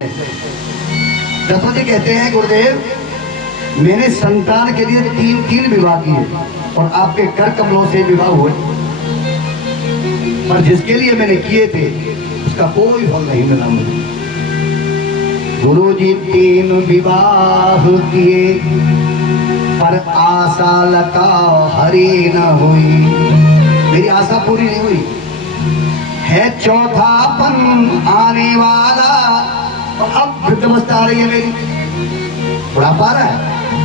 दत्तो जी कहते हैं गुरुदेव, मैंने संतान के लिए तीन विवाह किए और आपके कर कमलों से विवाह हुए, पर जिसके लिए मैंने किए थे उसका कोई फल नहीं मिला मुझे। गुरु जी 3 विवाह किए पर आशा लता हरी न हुई, मेरी आशा पूरी नहीं हुई। है चौथापन आने वाला और अब वृद्धावस्था आ रही है मेरी, बुढ़ापा आ रहा है।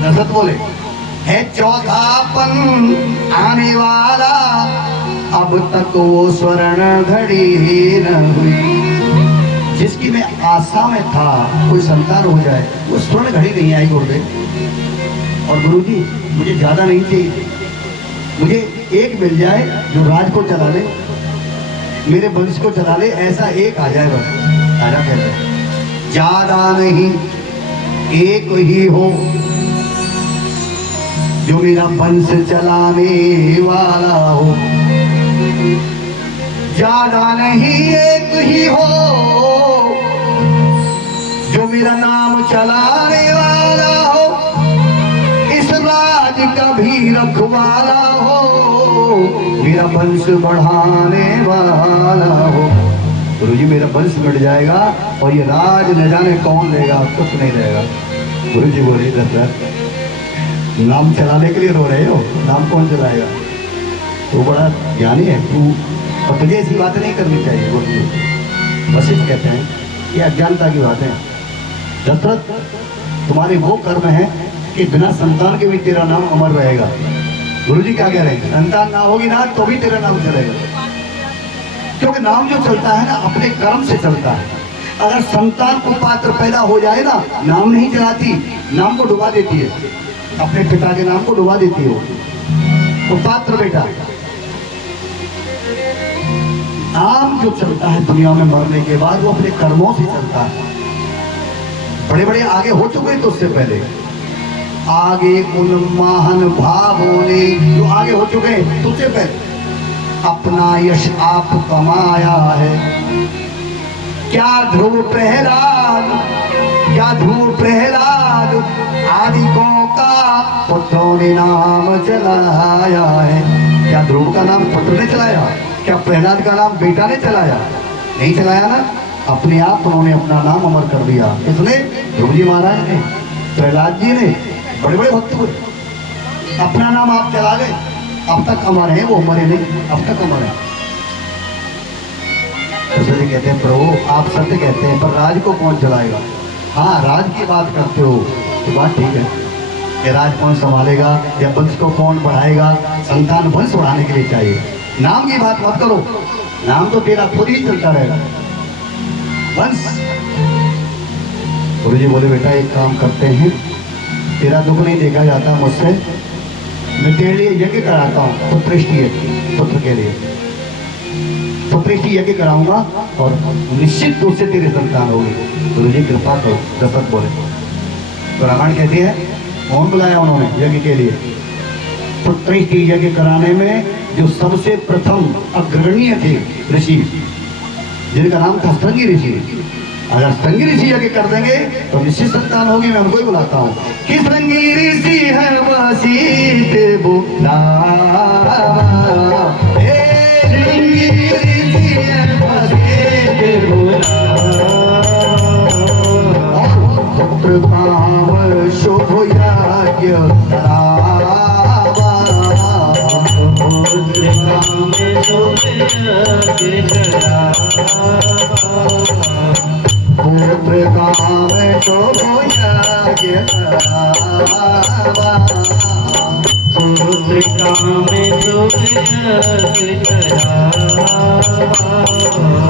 दशरथ बोले है चौथापन आने वाला, अब तक वो स्वर्ण घड़ी न हुई। जिसकी मैं आशा में था कोई संतान हो जाए, वो स्वर्ण घड़ी नहीं आई गुरुदेव। और गुरुजी मुझे ज्यादा नहीं चाहिए, मुझे एक मिल जाए जो राज को चला ले, मेरे वंश को चला ले, ऐसा एक आ जाए बस। राजा कहते हैं ज्यादा नहीं, एक ही हो जो मेरा वंश चलाने वाला हो। ज्यादा नहीं, एक ही हो जो मेरा नाम चलाने वाला हो, इस राज का भी रखवाला हो, मेरा वंश बढ़ाने वाला हो। गुरुजी मेरा वंश बढ़ जाएगा और ये राज न जाने कौन लेगा, कुछ नहीं रहेगा। गुरुजी बोले दशरथ नाम चलाने के लिए रो रहे हो, नाम कौन चलाएगा? तो बड़ा ज्ञानी है तू, और तुझे ऐसी बातें नहीं करनी चाहिए। गुरुजी वशिष्ठ कहते हैं ये अज्ञानता की बात है। दशरथ तुम्हारे वो कर्म है कि बिना संतान के भी तेरा नाम अमर रहेगा। गुरुजी क्या कह रहे हैं, संतान ना होगी ना तो भी तेरा नाम चलेगा, क्योंकि नाम जो चलता है ना अपने कर्म से चलता है। अगर संतान को पात्र पैदा हो जाए ना, नाम नहीं चलाती, नाम को डुबा देती है, अपने पिता के नाम को डुबा देती है। तो पात्र बेटा नाम जो चलता है दुनिया में मरने के बाद, वो अपने कर्मों से चलता है। बड़े बड़े आगे हो चुके तो उससे पहले आगे उन महान भावों ने जो आगे हो चुके तुझसे पहले अपना यश आप कमाया है। क्या ध्रुव प्रहलाद, क्या ध्रुव प्रहलाद आदिकों का पुत्रों ने नाम चलाया है। क्या ध्रुव का नाम पुत्र ने चलाया? क्या प्रहलाद का नाम बेटा ने चलाया? नहीं चलाया ना, अपने आप उन्होंने अपना नाम अमर कर दिया। इसने ध्रुव जी महाराज ने, प्रहलाद जी ने, बड़े बड़े भक्त को अपना नाम आप चला गए, अब तक अमर है, वो मरे नहीं, अब तक अमर है। तो कहते हैं प्रभु आप सत्य कहते हैं, पर राज को कौन चलाएगा? हाँ राज की बात करते हो तो बात ठीक है, ये राज कौन संभालेगा या वंश को कौन बढ़ाएगा? संतान वंश बढ़ाने के लिए चाहिए, नाम की बात मत करो, नाम तो तेरा खुद ही चलता रहेगा, वंश। गुरु जी बोले बेटा एक काम करते हैं, तेरा दुख नहीं देखा जाता मुझसे, मैं तेरे लिए यज्ञ कराता हूँ, पुत्र के लिए पुत्री यज्ञ कराऊंगा और निश्चित रूप से तेरी संतान होगी। गुरु जी कृपा करो। दशरथ बोले तो रामायण कहती है कौन बुलाया उन्होंने यज्ञ के लिए? पुत्री यज्ञ कराने में जो सबसे प्रथम अग्रणीय थे ऋषि, जिनका नाम था श्रृंगी ऋषि। अगर श्रृंगी ऋषि यज्ञ कर देंगे तो निश्चित संतान होगी। मैं उनको ही बुलाता हूँ कि श्रृंगी ऋषि है वशिष्ठ बुला, पुत्र काम शुभ यज्ञ पुत्र काम शुभ यज्ञ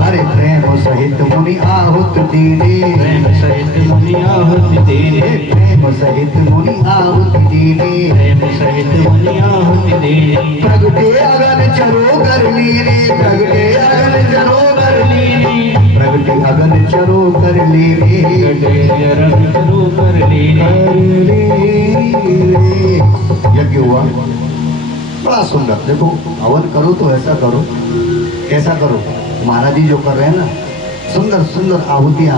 अरे प्रेम सहित मुनि आहुत दीने, प्रेम सहित मुनि आहुत दीने, प्रेम सहित मुनि आहुत दीने, प्रेम सहित मुनि आहुत दीने। प्रगटे अगन चरो कर लीने, प्रगटे अगन चरो कर लीने, प्रगटे अगन चरो कर लीने, प्रगटे अगन चरो कर लीने। यज्ञ हुआ बड़ा सुंदर। देखो हवन करो तो ऐसा करो, कैसा करो? महाराज जी जो कर रहे हैं ना, सुंदर सुंदर आहुतियां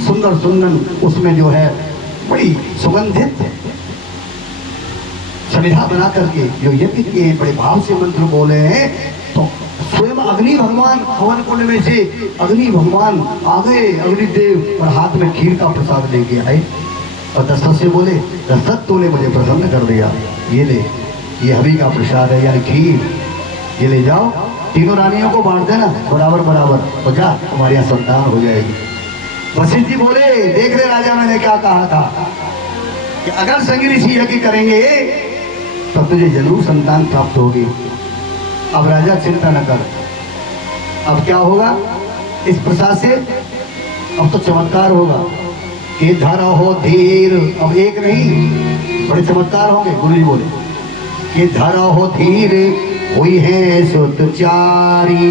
सुंदर सुंदर उसमें जो है बड़ी सुगंधित समिधा बना करके जो यज्ञ किए, बड़े भाव से मंत्र बोले हैं। तो स्वयं अग्नि भगवान हवन कुंड में से अग्नि भगवान आ गए, अग्निदेव, और हाथ में खीर का प्रसाद लेके आए और दशरथ से बोले, दशरथ तूने मुझे प्रसन्न कर दिया, ये ले, ये हवि का प्रसाद है, यानी खीर, ये ले जाओ, तीनों रानियों को बांट देना बराबर बराबर, और जा तुम्हारी यहाँ संतान हो जाएगी। वशिष्ठ जी बोले, देख ले राजा, मैंने क्या कहा था कि अगर संग ऋषि यज्ञ करेंगे तो तुझे जरूर संतान प्राप्त होगी। अब राजा चिंता न कर, अब क्या होगा इस प्रसाद से, अब तो चमत्कार होगा कि धर हो धीर, अब एक नहीं बड़े चमत्कार होंगे। गुरु जी बोले कि धर हो धीर हुई है सुत चारी,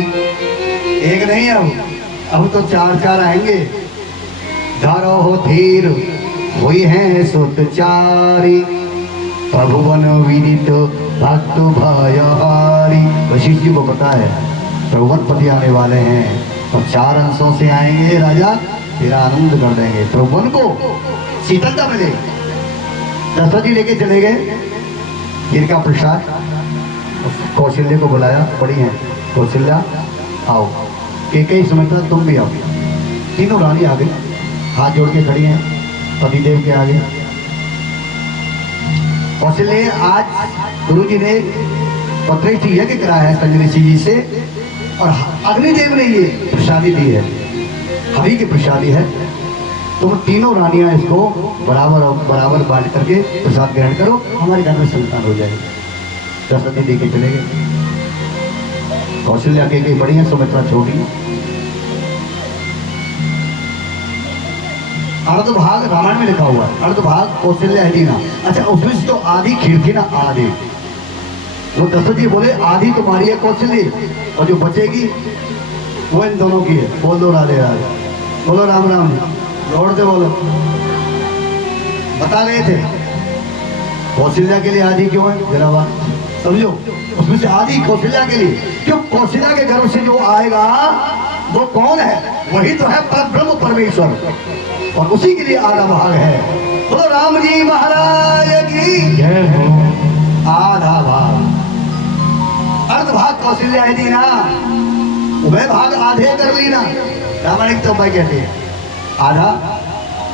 एक नहीं अब तो चार चार आएंगे। धर हो धीर हुई है सुत चारी, प्रभुवन विदित भक्त भयहारी। वशिष्ठ जी को पता है प्रभुवन पति आने वाले हैं और 4 अंशों से आएंगे राजा, तेरा आनंद कर देंगे। प्रभुवन को शीतलता मिले। दशरथ जी लेके चले गए खीर का प्रसाद, कौशल्य को बुलाया, बड़ी है कौशल्या आओ, केकई सुमित्रा तुम भी आओ। तीनों रानी आ गई, हाथ जोड़ के खड़ी हैं पतिदेव के आगे। कौशल्य आज गुरु जी ने पत्र यज्ञ कराया है संजय ऋषि जी से, और अग्निदेव ने ये प्रसादी दी है, हवि की प्रसादी है। तुम तीनों रानियां इसको बराबर बराबर बांट करके प्रसाद ग्रहण करो, हमारे घर में संतान हो जाएगी। दशरथ जी देके चले गए। कौशल्या के गई बड़ी है, सुमित्रा छोटी। अर्धभाग रामायण में लिखा हुआ है, अर्धभाग कौशल्या है ना। अच्छा, उसमें से तो आधी खीर थी ना, आधी वो दशरथ जी बोले आधी तुम्हारी है कौशल्य, और जो बचेगी वो इन दोनों की है। बोल दो राधे राधे, बोलो राम राम, जोड़ दे बोलो। बता गए थे कौशल्या के लिए आधी क्यों है, जरा बात समझो। उसमें से आधी कौशल्या के लिए, क्यों? कौशल्या के गर्भ से जो आएगा वो कौन है? वही तो है परब्रह्म परमेश्वर, और उसी के लिए आधा भाग है। बोलो राम जी महाराज की जय हो। आधा भाग, अर्ध भाग कौशल्या है दी ना, वह भाग आधे कर ली ना। रामायण तो भाई कहते हैं आधा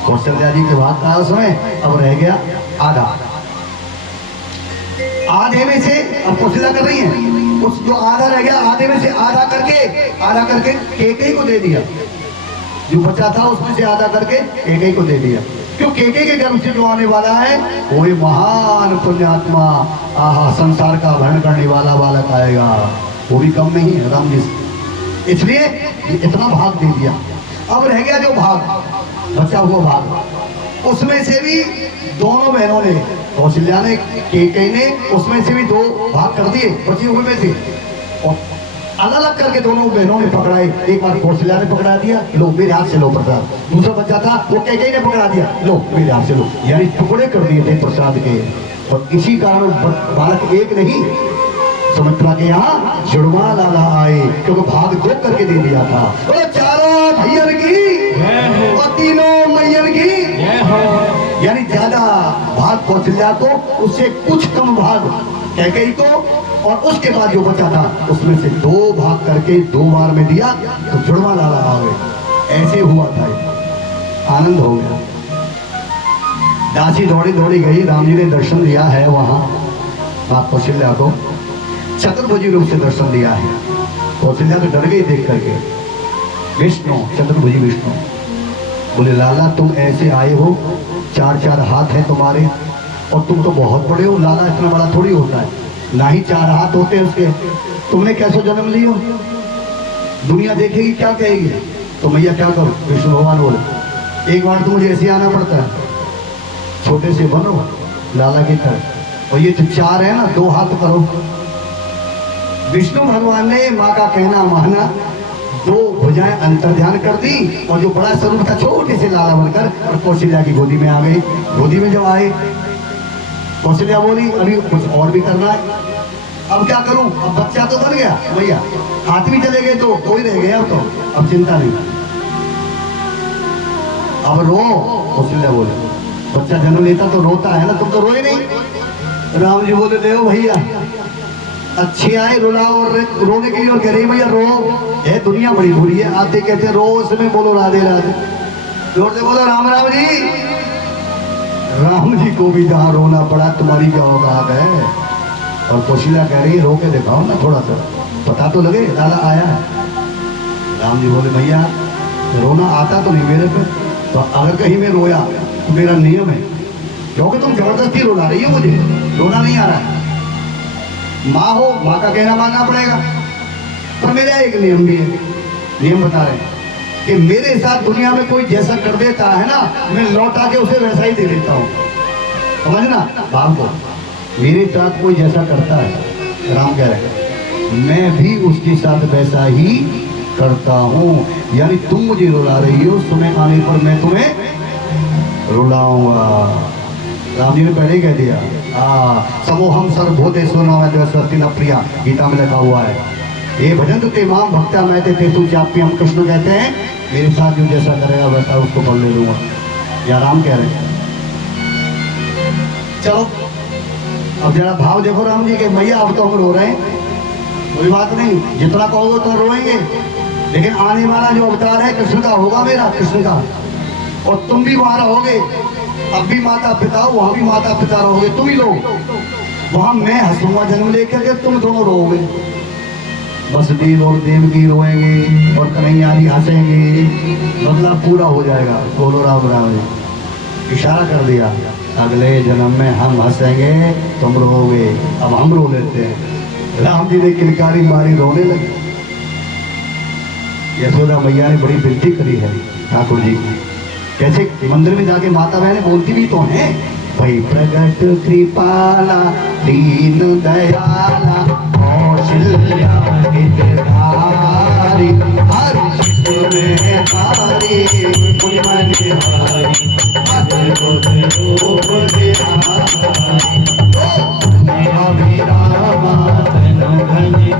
कौशल्या जी के भाग का उसमें अब रह गया आधा। आधे में से अब कौशल्या कर रही है, उस जो आधा रह गया आधे में से आधा करके केकई को दे दिया। जो बचा था उसमें से आधा करके केकई को दे दिया। क्यों? केकई के गर्भ से जो आने वाला है वही महान पुण्यात्मा, आहा, संसार का भरण करने वाला बालक आएगा, वो भी कम नहीं है राम जी से। इसलिए इतना भाग दे दिया। अब रह गया जो भाग, बचा हुआ भाग, उसमें से भी दोनों बहनों ने, कौशल्या ने, केकई ने, उसमें से भी 2 भाग कर दिए बची हुए में से, और अलग अलग करके दोनों बहनों ने पकड़ाए। एक बार कौशल्या ने पकड़ा दिया, लो मेरे हाथ से लो प्रसाद। दूसरा बच्चा था वो केकई ने पकड़ा दिया, लो मेरे हाथ से लो, यानी टुकड़े कर दिए थे प्रसाद के। और इसी कारण बालक एक नहीं, सुमित्रा के यहाँ जुड़वा लाला आए, क्योंकि भाग 2 करके दे दिया था। बोले चारों भैयर की और तीनों मैयर की, यानी ज्यादा भाग कौशल्या को, उससे कुछ कम भाग केकई को, और उसके बाद जो बचा था उसमें से 2 भाग करके 2 बार में दिया, तो जुड़वा लाला आ गए। ऐसे हुआ था, आनंद हो गया। दासी दौड़ी दौड़ी गई, राम जी ने दर्शन दिया है वहां माँ कौशल्या को, चतुर्भुजी रूप से दर्शन दिया है। कौशल्या तो डर गई देख करके। विष्णु, चतुर्भुजी विष्णु बोले, लाला तुम ऐसे आए हो, 4 हाथ हैं तुम्हारे, और तुम तो बहुत बड़े हो, लाला इतना बड़ा थोड़ी होता है, ना ही 4 हाथ होते हैं उसके, तुमने कैसे जन्म लियो, दुनिया देखेगी क्या कहेगी। तो मैया क्या करो? विष्णु भगवान बोले, एक बार तो मुझे ऐसे आना पड़ता है, छोटे से बनो लाला की तरह, और ये जो 4 है ना, 2 हाथ करो। विष्णु भगवान ने माँ का कहना माना, 2 भुजाएं अंतर ध्यान कर दी, और जो बड़ा स्वरूप था छोटे से लाला बनकर, और कौशल्या की गोदी में आ गई। गोदी में जब आए, कौशल्या बोली अभी कुछ और भी करना है, अब क्या करूं, अब बच्चा तो बन गया भैया, हाथ भी चले गए तो कोई रह गया, तो अब चिंता नहीं। अब रो। कौशल्या बोले बच्चा जन्म लेता तो रोता है ना, तुम तो रोए नहीं। राम जी बोले देखो भैया अच्छे आए रुलाओ और रोने के लिए और कह रही भैया रो, ये दुनिया बड़ी बुरी है। आते कहते रो उसमें बोलो राधे राधे, जोर से बोलो राम राम जी। राम जी को भी जहाँ रोना पड़ा तुम्हारी क्या औकात है। और कौशल्या कह रही रो के दिखाओ ना थोड़ा सा, पता तो लगे लाला आया है। राम जी बोले भैया रोना आता तो नहीं मेरे पे, तो अगर कहीं मैं रोया तो मेरा नियम है, क्योंकि तुम जबरदस्ती रुला रही हो, मुझे रोना नहीं आ रहा है। माँ हो, माँ का कहना मानना पड़ेगा। पर मेरा एक नियम भी है, नियम बता रहे हैं कि मेरे साथ दुनिया में कोई जैसा कर देता है ना, मैं लौटा के उसे वैसा ही दे देता हूँ। समझना बाप को, मेरे साथ कोई जैसा करता है, राम कह रहे मैं भी उसके साथ वैसा ही करता हूँ। यानी तुम मुझे रुला रही हो, समय आने पर मैं तुम्हें रुलाऊंगा। राम जी ने पहले ही कह दिया समोहम सर्वभूते स्वस्ति न प्रिया, गीता में लिखा हुआ है ये भजन तो तेमाम भक्ता मैं ते तू चापी, हम कृष्ण कहते हैं मेरे साथ जो जैसा करेगा वैसा उसको पढ़ ले लूंगा। या राम कह रहे हैं। चलो अब जरा भाव देखो राम जी के, भैया अब तो हम रो रहे हैं, कोई बात नहीं, जितना कहोगे तो रोएंगे, लेकिन आने वाला जो अवतार है कृष्ण का होगा, मेरा कृष्ण का, और तुम भी वहां रहोगे। अब भी माता पिता हो, वहां भी माता पिता रहोगे, तुम ही लोग, वहां मैं हंसूंगा जन्म लेकर के, तुम दोनों रोओगे। वसुदेव और देवकी रोएंगे और कन्हैया जी हंसेंगे, मतलब पूरा हो जाएगा। बोलो राम राम। इशारा कर दिया अगले जन्म में हम हंसेंगे तुम रोओगे। अब हम रो लेते हैं। राम जी ने किलकारी मारी, रोने लगे। यशोदा मैया ने बड़ी विनती करी है ठाकुर जी की, कैसे मंदिर में जाके माता बहने बोलती भी तो हैं भाई प्रगट कृपाला दीन दयाला कौशल्या हितधारी हर्ष में हारी मन हारी अद्भुत रूप दिहारी अभिरामा तन धनि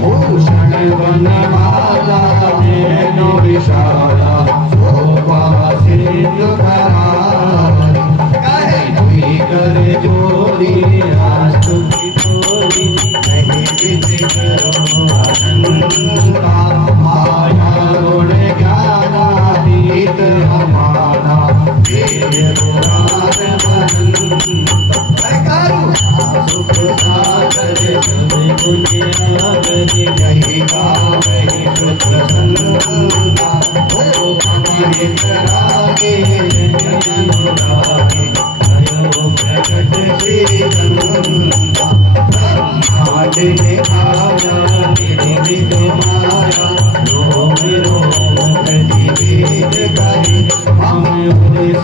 भूषण वनमाला नैनो विशाला शोभा सिंधु करारी कहे कर जोरी आस्तुति तोरी नहीं विधि करो अनंता माया गुण ज्ञाना हित हमारा ये पुराण सुख सागर यही गावहि शुद्ध संता ओ पवित रागे अनुरागे भयो प्रकट श्री गंगा ब्रह्मांड ने आया निधि माया रोम रोम प्रतिवेद करी हम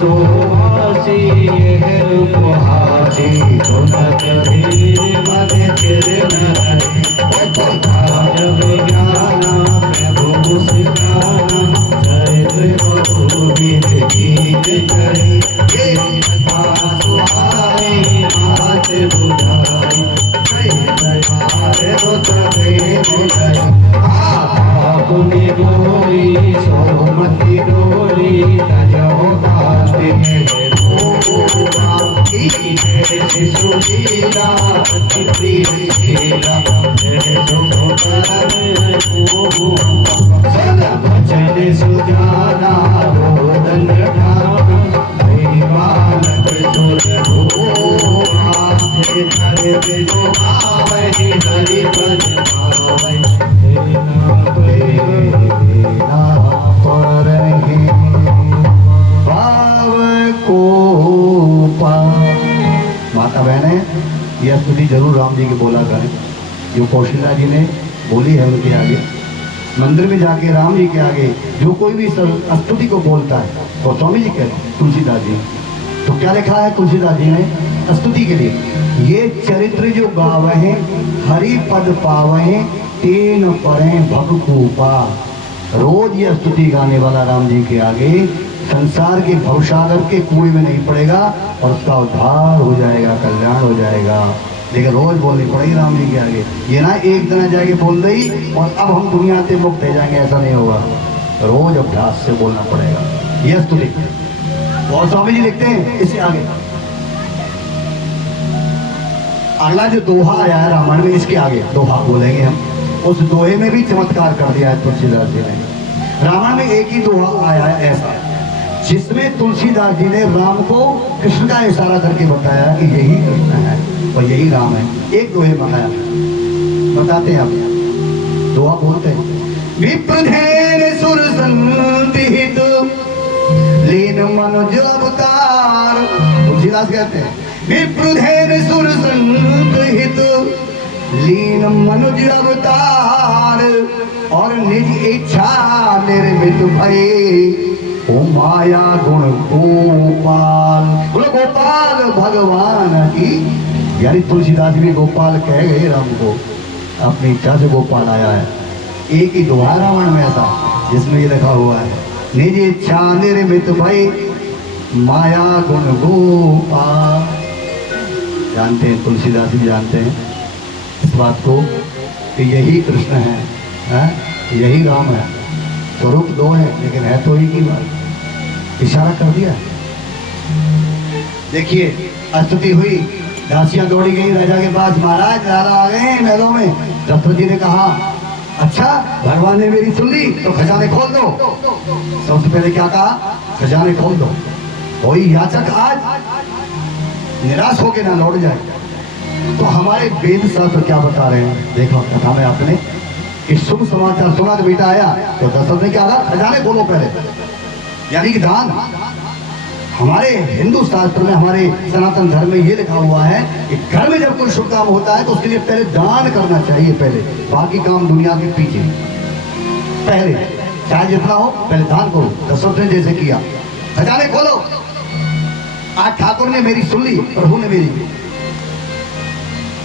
सोहासी यह उपहासी सुनत धीर मन चिर नहरी जब ज्ञाना प्रभु सिखाना चरित्र बहुविध गीत करी सुहाई मात बुझाई पुनि गोरी सोमती डोरी तजो काते सुशीला अति प्रिय शीला भजन सुजाना रोदन बालक सुर हरि पद माता बहने यह स्तुति जरूर राम जी की बोला करें, जो कौशल्या जी ने बोली है उनके आगे। मंदिर में जाके राम जी के आगे जो कोई भी स्तुति को बोलता है, तो स्वामी जी कह तुलसीदास जी, तो क्या लिखा है तुलसीदास जी ने स्तुति के लिए, ये चरित्र जो गावहे हरि पद पावहे तेन परे भगकूपा। रोज ये स्तुति गाने वाला राम जी के आगे संसार के भवसागर के कुएं में नहीं पड़ेगा और उसका उद्धार हो जाएगा, कल्याण हो जाएगा। लेकिन रोज बोलनी पड़ेगी राम जी के आगे। ये ना एक दिन जाके बोल दी और अब हम दुनिया से मुक्त हो जाएंगे, ऐसा नहीं होगा। रोज अभ्यास से बोलना पड़ेगा। यस तो लिखते हैं और स्वामी जी लिखते हैं इससे आगे अगला जो दोहा आया है रामायण में, इसके आगे दोहा बोलेंगे हम। उस दोहे में भी चमत्कार कर दिया है तुलसीदास जी ने। रामायण में एक ही दोहा आया है ऐसा जिसमें तुलसीदास जी ने राम को कृष्ण का इशारा करके बताया कि यही कृष्ण है और यही राम है। एक दोहे में आया, बताते हैं आप। दोहा बोलते हैं, विप्रधेन सुर संतिहित लीन मनुज अवतार। तुलसीदास कहते हैं विप्रधेन सुर संतिहित लीन मनुज अवतार और निज इच्छा निर्मित भय ओ माया गुण गोपाल। बोलो गोपाल भगवान की, यानी तुलसीदास भी गोपाल कह गए राम को, अपनी इच्छा से गोपाल आया है। एक ही दोहा रामायण में ऐसा जिसमें ये लिखा हुआ है, निज इच्छा निर्मित भय माया गुण गोपाल। जानते हैं, तुलसीदास भी जानते हैं इस बात को कि यही कृष्ण है, यही राम है। स्वरूप दो है लेकिन है तो एक ही बात। इशारा कर दिया। देखिए स्तुति हुई, दासियां दौड़ी गई राजा के पास, महाराज राजा आ गए हैं महलों में। दशरथ जी ने कहा अच्छा भगवान ने मेरी सुन ली तो खजाने खोल दो। सबसे पहले क्या कहा, खजाने खोल दो। कोई याचक आज निराश होकर ना लौट जाए। तो हमारे वेद शास्त्र क्या बता रहे हैं, देखो कथा में आपने कि शुभ समाचार सुना तो बेटा आया तो दशरथ ने क्या कहा, खजाने खोलो पहले, यानी कि दान। हमारे हिंदू शास्त्र में, हमारे सनातन धर्म में ये लिखा हुआ है कि घर में जब कोई शुभ काम होता है तो उसके लिए पहले दान करना चाहिए, पहले बाकी काम दुनिया के पीछे। पहले चाहे जितना हो पहले दान करो। दशरथ ने जैसे किया, खजाने खोलो। आज ठाकुर ने मेरी सुन ली, प्रभु ने मेरी।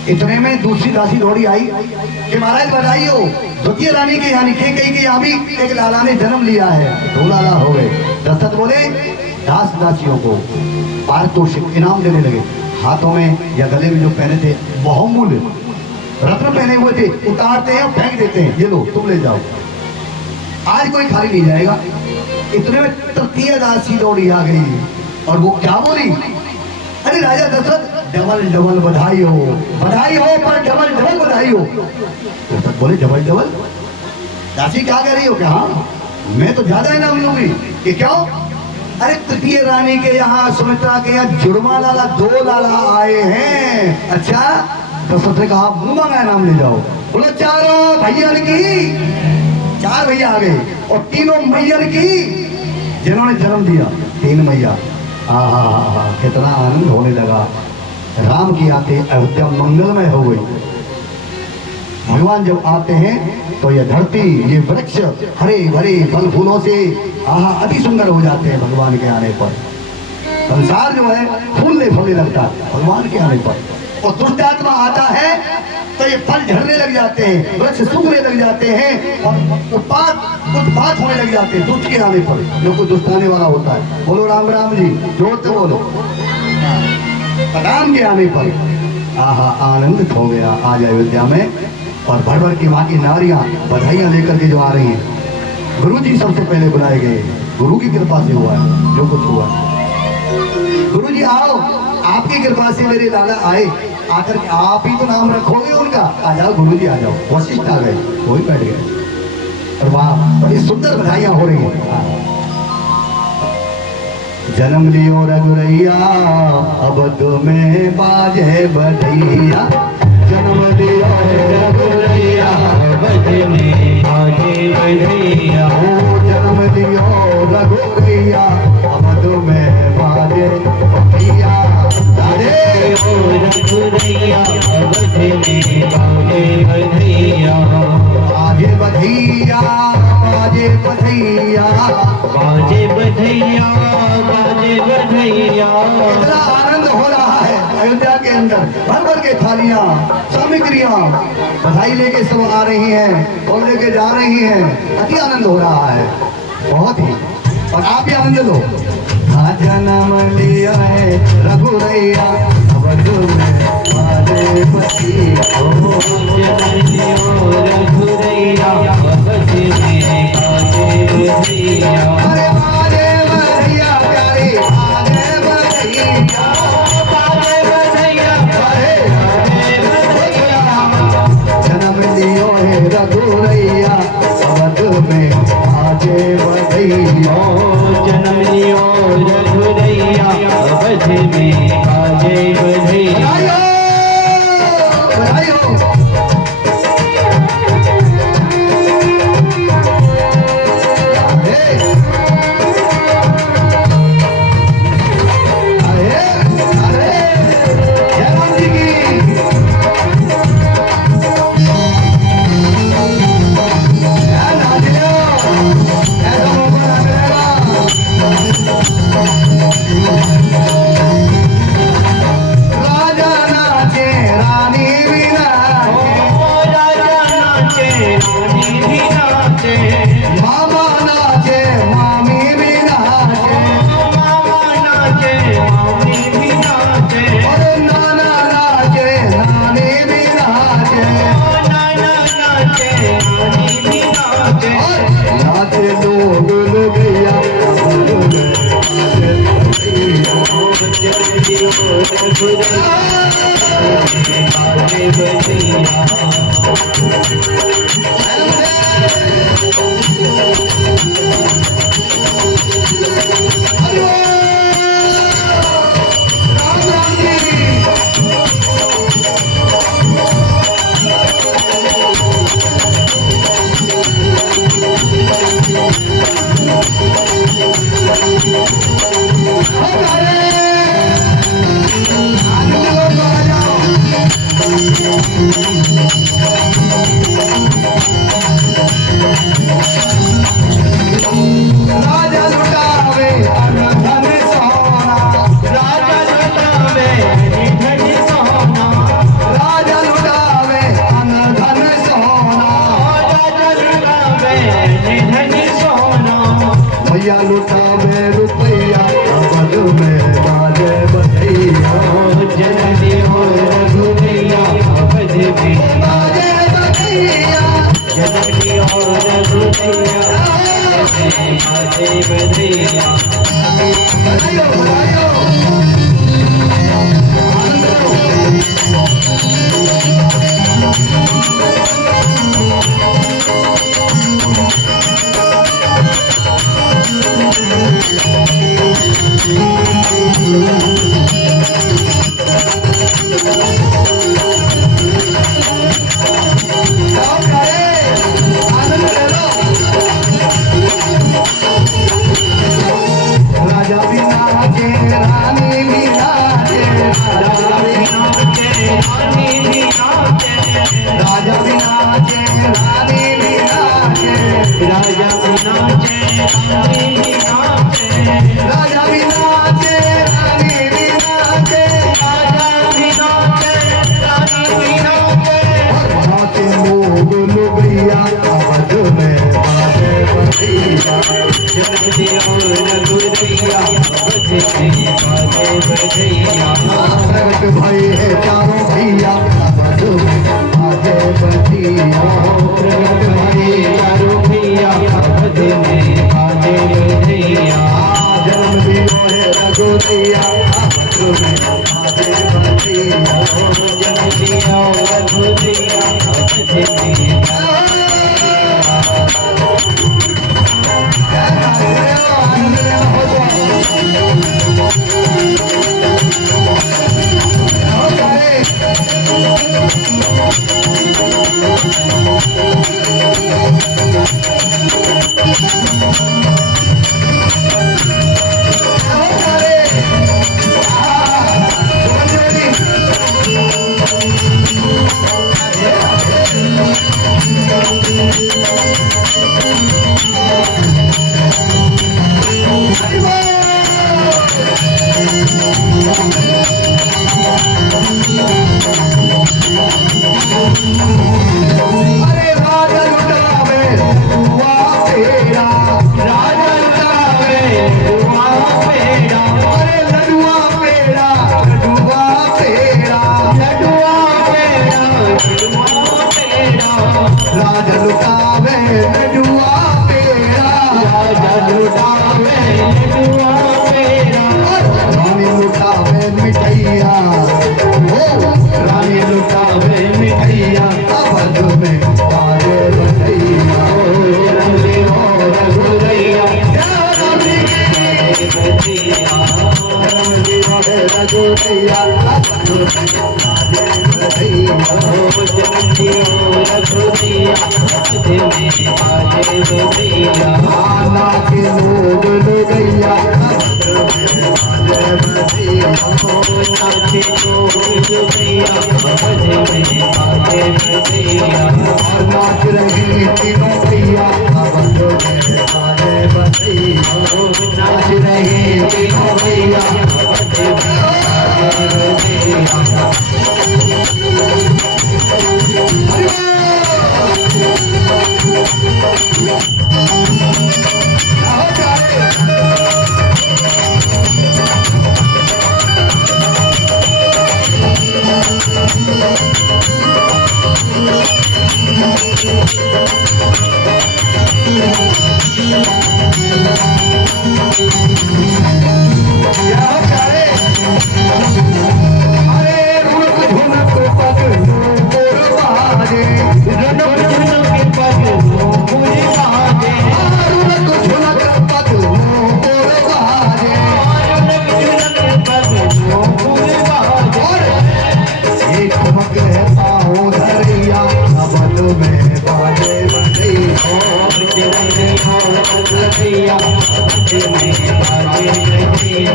इतने में दूसरी दासी दौड़ी आई कि महाराज बधाई हो, द्वितीय रानी के यानी कैकेयी के यहाँ भी एक लाला ने जन्म लिया है, दो लाला हो गए। दशरथ बोले दास दासियों को पारितोषिक इनाम देने लगे। हाथों में या गले में जो पहने थे बहुमूल्य रत्न पहने हुए थे, उतारते हैं फेंक देते हैं, ये लो तुम ले जाओ, आज कोई खाली नहीं जाएगा। इतने में तृतीय दासी दौड़ी आ गई और वो क्या बोली, अरे राजा दशरथ डबल डबल बधाई हो पर डबल डबल बधाई हो। दशरथ बोले डबल डबल? दासी क्या कह रही हो? क्या हाँ मैं तो ज्यादा इनाम लूंगी। कि क्यों? अरे तृतीय रानी के यहाँ, सुमित्रा के यहाँ जुड़वा लाला, दो लाला आए हैं। अच्छा, दशरथ ने कहा मुंह मांगा इनाम ले जाओ। बोले चारों भैया की, चार भैया आ गए और तीनों मैया की जिन्होंने जन्म दिया, तीन मैया। हाँ, कितना आनंद होने लगा। राम की आते अयोध्या मंगलमय हो गई। भगवान जब आते हैं तो ये धरती, ये वृक्ष हरे भरे फल फूलों से अति सुंदर हो जाते हैं भगवान के आने पर। संसार जो है फूलने फलने लगता है भगवान के आने पर। और दुष्ट आत्मा आता है तो ये फल झड़ने लग जाते हैं, वृक्ष सूखने लग जाते हैं और उत्पात होने लग जाते हैं दुष्ट के आने पर, जो कोई दुष्ट आने वाला होता है। बोलो राम राम जी, जोर से बोलो। राम के आने पर आनंदित हो गया आज अयोध्या में। और भर भर की माँ की नारियां बधाइयां लेकर के जो आ रही हैं। गुरु जी सबसे पहले बुलाए गए, गुरु की कृपा से हुआ है जो कुछ हुआ। गुरु जी आओ, आपकी कृपा से मेरे लाला आए, आकर के आप ही तो नाम रखोगे उनका। आ जाओ गुरु जी आ जाओ। वशिष्ठ आ गए, वही बैठ गए और वहां बड़ी सुंदर बधाइयां हो रही हैं। जन्म लियो रघुरैया अब तुम्हें बाजे बधैया, जन्म लियो रघुरैया अब तुम्हें बाजे बधैया, जन्म लियो रघुरैया अब तुम्हें बाजे बधैया, रघुरैया अब तुम्हें बाजे बधैया, बाजे बधैया, बाजे बधैया, बाजे बधैया, बाजे बधैया। इतना आनंद हो रहा है अयोध्या के अंदर, भर भर के थालियां, सामग्रियां, बधाई लेके सब आ रही हैं और लेके जा रही हैं। अति आनंद हो रहा है बहुत ही। और आप भी आनंद लो। हाँ जन्म लिया है रघुरैया अब तुम्हें बाजे बधी रघुरैया अवध में बाजे बधिया अरे बाजे बधिया प्यारे बाजे बधिया बाजे बधिया जन्म लियो है रघुरैया अवध में बाजे बधिया जन्म लियो रघुरैया अवध में बाजे बधिया बधाई हो लुटावे रुपया अवध में बाजे बधिया जन्म लियो रघुरैया अवध में बाजे बधिया जन्म लियो रघुरैया बाजे बधिया बधाई हो बधाई हो राजा भी नाचे रानी भी नाचे राजा भी नाचे रानी भी नाचे राजा भी नाचे रानी भी नाचे राजा नाचे रानी भी नाचे राजा भी नाचे रानी भी नाचे राजा भी नाचे रानी भी नाचे नाचे लोग लुगैया अवध में बाजे बधिया जन्म लियो रघुरैया अवध में बाजे बधिया प्रगट भई है चारों भैया अवध में बाजे बधिया प्रगट भई चारों भैया अवध में बाजे बधिया जन्म दियो है रघुरैया अवध में बाजे बधिया जन्म लियो रघुरैया अवध में आनंद क्या करे अरे रुक झुनक पग और बाजे रुनुक झुनुक पग मोर बाजे रुक झुनक पग और बाजे रुनुक झुनुक पग मोर बाजे और एक मग है पाँव धरिया अबल में बाजे बंदी हो रंगैया रंगैया में बाजे रंगैया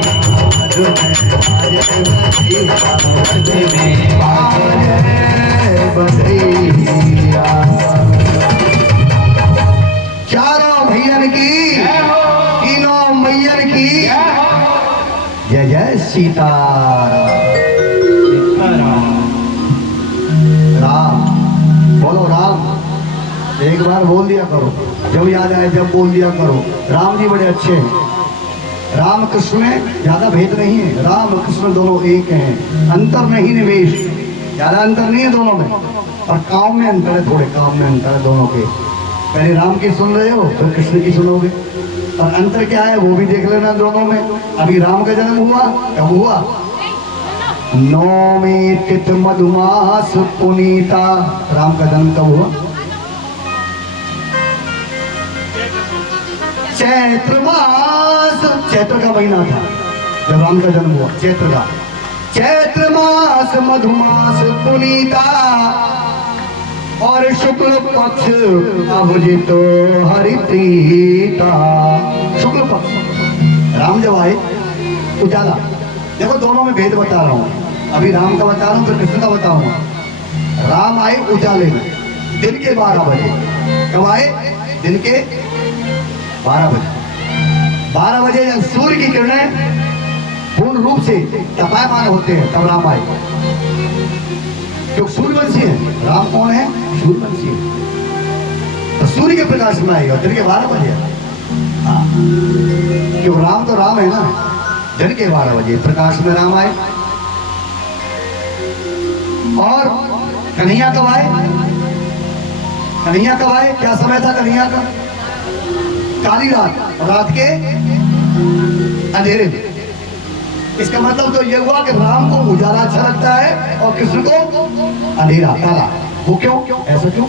अबल में बाजे बंदी बाजे में बाजे बंदिया चारों भैयन की तीनों मैयन की जय जय सीताराम राम बोलो राम एक बार बोल दिया करो जब याद आए जब बोल दिया करो राम जी बड़े अच्छे हैं राम कृष्ण में ज्यादा भेद नहीं है राम कृष्ण दोनों एक हैं अंतर नहीं निवेश ज्यादा अंतर नहीं है दोनों में और काम में अंतर है थोड़े काम में अंतर है दोनों के पहले राम की सुन रहे हो फिर कृष्ण की सुनोगे और अंतर क्या है वो भी देख लेना दोनों में अभी राम का जन्म हुआ कब हुआ नौमी तिथि मधुमास पुनीता राम का जन्म कब हुआ चैत्र मास चैत्र का महीना था जब राम का जन्म हुआ चैत्र का चैत्र मास मधुमास पुनीता और शुक्ल पक्ष अभिजित हरिप्रीता शुक्ल पक्ष राम जब आए उजाला देखो दोनों में भेद बता रहा हूँ अभी राम का बता रहा हूँ फिर कृष्ण का बताऊंगा राम आए उजाले में दिन के 12 बजे कब आए दिन के 12 बजे 12 बजे जब सूर्य की किरणें पूर्ण रूप से तपायमान होते हैं तब राम आए जो सूर्यवंशी है राम कौन है सूर्यवंशी है तो सूर्य के प्रकाश में आएगा दिन के 12 बजे हाँ क्यों राम तो राम है ना दिन के 12 बजे प्रकाश में राम आए और कन्हैया कब आए कन्हैया कब आए क्या समय था कन्हैया का काली रात के अंधेरे में इसका मतलब तो ये हुआ कि राम को उजाला अच्छा लगता है और कृष्ण को अंधेरा काला वो क्यों ऐसा क्यों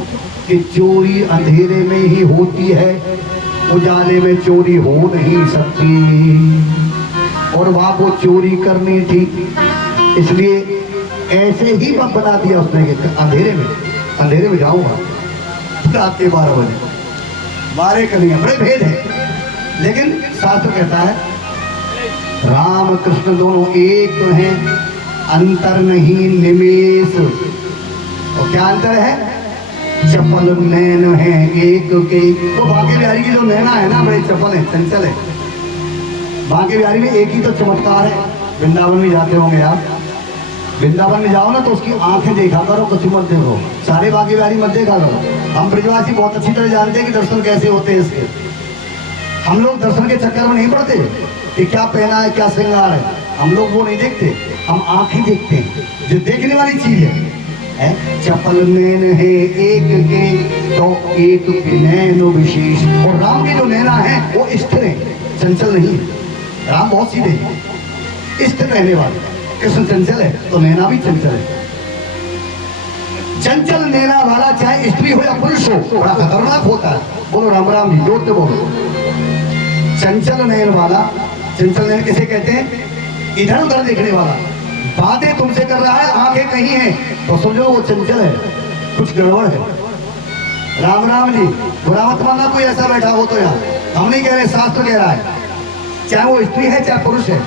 कि चोरी अंधेरे में ही होती है उजाले में चोरी हो नहीं सकती और वहां को चोरी करनी थी इसलिए ऐसे ही मत बना दिया उसने कि अंधेरे में जाऊंगा रात के 12 बजे मारे कन्हैया बड़े भेद है लेकिन शास्त्र कहता है राम कृष्ण दोनों एक तो हैं अंतर नहीं निमेष और क्या अंतर है चपल नैन है एक के तो बांके बिहारी की जो नैना है ना बड़े चपल है चंचल है बांके बिहारी में एक ही तो चमत्कार है वृंदावन में जाते होंगे आप वृंदावन में जाओ ना तो उसकी आंखें देखा करो कुछ मत देखो सारे बांके बिहारी मत देखा करो हम ब्रजवासी बहुत अच्छी तरह जानते हैं कि दर्शन कैसे होते हैं इसके हम लोग दर्शन के चक्कर में नहीं पड़ते कि क्या पहना है क्या श्रृंगार है हम लोग वो नहीं देखते हम आंखें देखते हैं जो देखने वाली चीज है चपल नैन है एक के तो एक के नैन विशेष और राम के जो नैना है वो स्थिर है चंचल नहीं है राम बहुत सीधे हैं स्थिर रहने वाले कृष्ण चंचल है तो नैना भी चंचल है चंचल नैना वाला चाहे स्त्री हो या पुरुष हो बड़ा खतरनाक होता है बोलो राम राम जी जोर से बोलो चंचल नैन वाला चंचल नैन किसे कहते हैं इधर उधर देखने वाला बातें तुमसे कर रहा है आंखें कहीं हैं तो समझो वो चंचल है कुछ गड़बड़ है राम राम जी बुरा मत मानना कोई ऐसा बैठा हो तो यहाँ हम नहीं कह रहे शास्त्र कह रहा है चाहे वो स्त्री है चाहे पुरुष है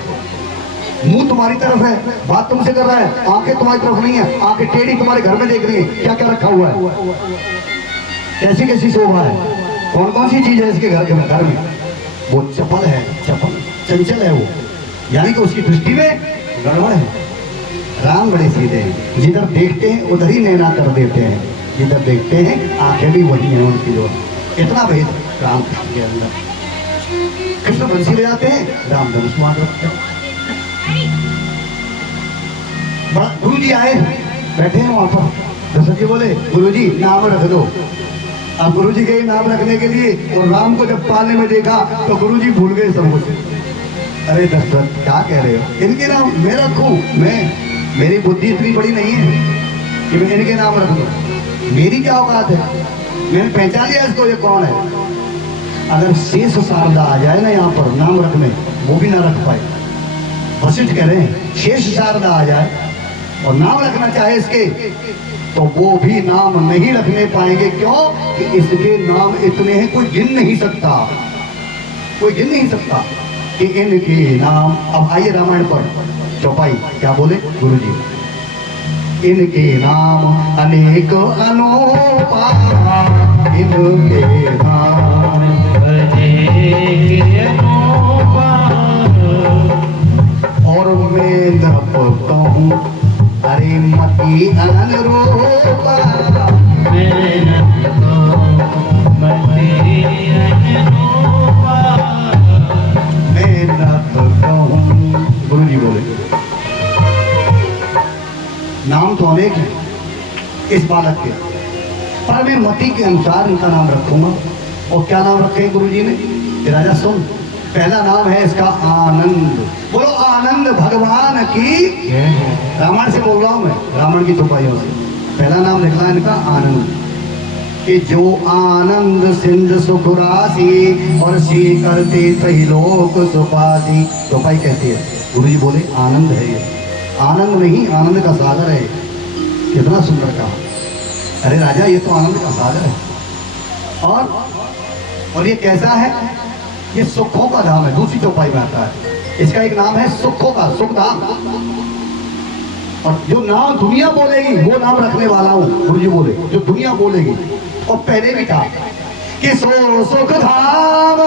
मुंह तुम्हारी तरफ है बात तुमसे कर रहा है आंखें तुम्हारी तरफ नहीं है आंखें टेढ़ी तुम्हारे घर में देख रही है क्या क्या रखा हुआ है कैसी कैसी शोभा है कौन कौन सी चीज है इसके घर में वो चपल है चपल चंचल है वो यानी कि उसकी दृष्टि में गड़बड़ है राम बड़े सीधे हैं जिधर देखते हैं उधर ही नैना कर देते हैं जिधर देखते हैं आंखें भी वही हैं उनकी जो इतना भेद राम कृष्ण के अंदर कृष्ण बंसी ले जाते हैं राम धनुष मार रखते हैं गुरु जी आए बैठे हैं वहां पर दशरथ जी बोले गुरु जी नाम रख दो अब गुरुजी के ही नाम रखने के लिए, और राम को जब पालने में देखा तो गुरुजी भूल गए सब कुछ। अरे दशरथ क्या कह रहे हो, इनके नाम मैं रखूं? मेरी बुद्धि इतनी बड़ी नहीं है कि मैं इनके नाम रख दूं। मेरी क्या औकात है, मैंने पहचान लिया इसको, ये कौन है। अगर शेष शारदा आ जाए ना यहाँ पर नाम रखने, वो भी ना रख पाए। वशिष्ठ कह रहे हैं शेष शारदा आ जाए और नाम रखना चाहे इसके, तो वो भी नाम नहीं रखने पाएंगे। क्यों? कि इसके नाम इतने हैं कोई गिन नहीं सकता, कोई गिन नहीं सकता कि इनके नाम। अब आइए रामायण पर चौपाई क्या बोले गुरुजी, इनके नाम अनेक अनोपा, इनके नाम और मैं न कहूँ अरे मती अनुरूपा, मैं न कहूँ। गुरुजी बोले नाम तो अनेक है इस बालक के, पर मैं मति के अनुसार इनका नाम रखूंगा। और क्या नाम रखे गुरुजी ने? ये राजा सुन, पहला नाम है इसका आनंद। बोलो आनंद भगवान की। रामायण से बोल रहा हूं मैं, रामायण की चौपाइयों से। पहला नाम निकला इनका आनंद, कि जो आनंद सिंध सुख राशि और सी करते सही लोक सुपासी। चौपाई कहती है गुरुजी बोले आनंद है ये, आनंद नहीं आनंद का सागर है। कितना सुंदर कहा। अरे राजा ये तो आनंद का सागर है। और ये कैसा है? ये सुखों का धाम है। दूसरी चौपाई में आता है इसका एक नाम है सुखों का, सुख धाम। और जो नाम दुनिया बोलेगी वो नाम रखने वाला हूं, गुरुजी बोले जो दुनिया बोलेगी। और पहले भी था कि सो सुख धाम,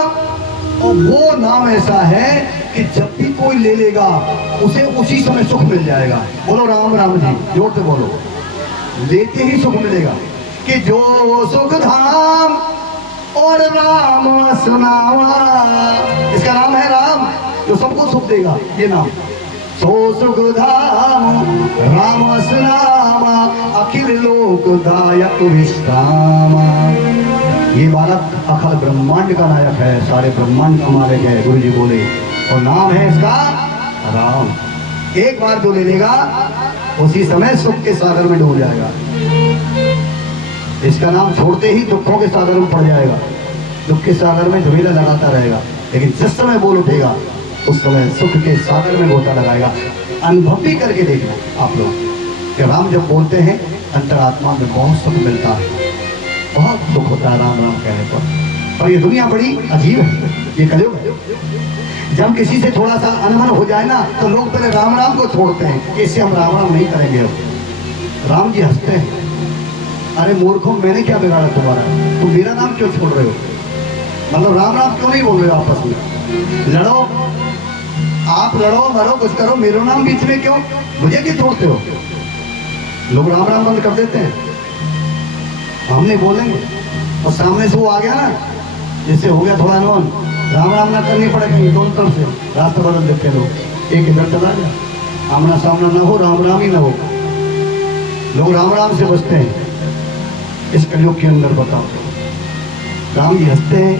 और वो नाम ऐसा है कि जब भी कोई ले लेगा उसे उसी समय सुख मिल जाएगा। बोलो राम राम जी, जोर से बोलो, लेते ही सुख मिलेगा। कि जो सुख धाम और राम सुनावा, इसका नाम है राम जो सबको सुख देगा। ये नाम सो सुख धाम राम सुनावा, अखिल लोक दायक विश्रामा। ये बालक अखिल ब्रह्मांड का नायक है, सारे ब्रह्मांड का मालिक है। गुरुजी बोले और नाम है इसका राम। एक बार जो ले लेगा उसी समय सुख के सागर में डूब जाएगा। इसका नाम छोड़ते ही दुखों के सागर में पड़ जाएगा, दुख के सागर में झमेला लगाता रहेगा। लेकिन जिस समय बोल उठेगा उस समय सुख के सागर में गोता लगाएगा। अनुभव भी करके देखना आप लोग कि राम जब बोलते हैं अंतरात्मा में बहुत सुख मिलता है, बहुत सुख होता है राम राम कहने पर। और ये दुनिया बड़ी अजीब है, ये कलयुग है। जब किसी से थोड़ा सा अनबन हो जाए ना तो लोग पहले राम राम को छोड़ते हैं, इससे हम राम राम नहीं करेंगे। अब राम जी हंसते हैं, अरे मूर्खों मैंने क्या बिगाड़ा तुम्हारा, तुम मेरा नाम क्यों छोड़ रहे हो? मतलब राम राम क्यों नहीं बोल रहे हो आपस में? लड़ो, आप लड़ो मरो कुछ करो, मेरा नाम बीच में क्यों, मुझे क्यों छोड़ते हो? लोग राम राम बंद कर देते हैं, हम नहीं बोलेंगे। और सामने से वो आ गया ना, जिससे हो गया थोड़ा अनवन, राम राम ना करनी पड़ेगी, दोनों तरफ से रास्ता बदल देते हैं लोग। एक इधर चला गया, आमना सामना ना हो, राम राम ही ना हो, लोग राम राम से बचते हैं। इस कलयुग के अंदर बताओ, राम जी हंसते हैं,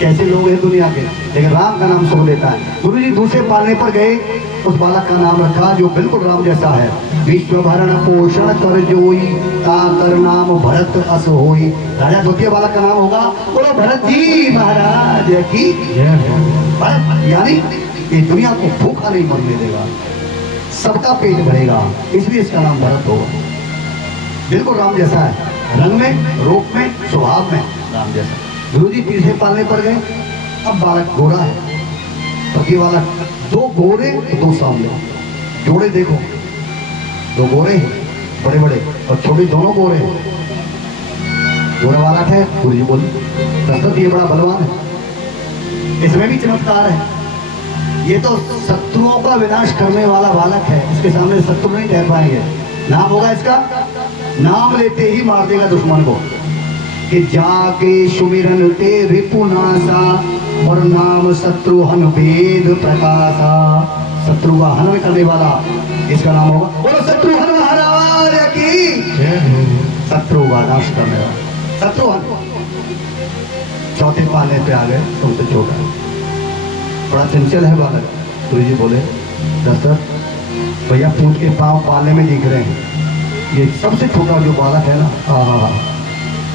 कैसे लोग हैं दुनिया के, लेकिन राम का नाम सुख देता है। गुरु जी दूसरे पालने पर गए, उस बालक का नाम रखा जो बिल्कुल राम जैसा है। विश्व भरण पोषण कर जोई, ताकर नाम भरत अस होई। राजा द्वितीय बालक का नाम होगा, बोलो भरत जी महाराज की भरत, यानी ये दुनिया को भूखा नहीं मरने देगा, सबका पेट भरेगा, इसलिए इसका नाम भरत होगा। बिल्कुल राम जैसा है, रंग में, रूप में, स्वभाव में राम जैसा। गुरु जी तीसरे पालने पर गए, अब बालक गोरा है, पति बालक, दो गोरे दो सामने, जोड़े देखो, दो गोरे हैं बड़े बड़े और छोटे दोनों गोरे हैं। गोरा बालक है, गुरु जी बोले दशरथ ये बड़ा बलवान है, इसमें भी चमत्कार है, ये तो शत्रुओं का विनाश करने वाला बालक है, इसके सामने शत्रु नहीं ठहर पाएंगे। नाम होगा इसका, नाम लेते ही मार देगा दुश्मन को। कि जाके सुमिरन ते रिपुनासा, और नाम शत्रु हन वेद प्रकाशा। शत्रु का हनन करने वाला इसका नाम होगा, बोलो शत्रु हन महाराज की। शत्रु का नाश करने वाला, शत्रुघ्न चौथे पाले पे आ गए, सबसे छोटा, बड़ा चंचल है बालक। गुरु जी बोले दशरथ भैया पूछ के पाँव पाले में दिख रहे हैं, ये सबसे छोटा जो बालक है ना, हाँ,